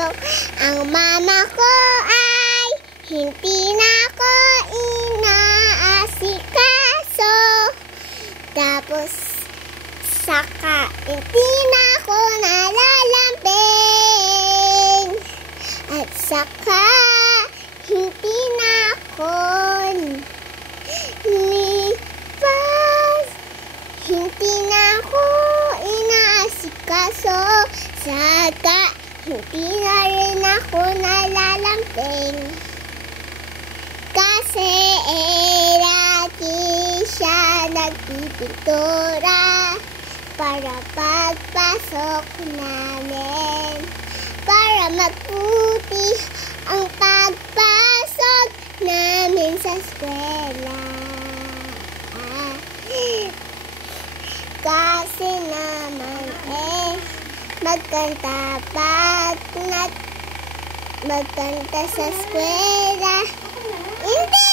pasok. Ang mama ko ay hindi na ako inaasikaso. Tapos saka hindi na ako nalalambing. At saka hindi na ako lipas. Hindi na ako inaasikaso. Saka hindi na rin ako nalalambing. Kasi lagi siya nagpipintura para pagpasok namin, para mabuti ang pagpasok namin sa eskwela. Kasi naman magkanta sa eskwela. Hindi!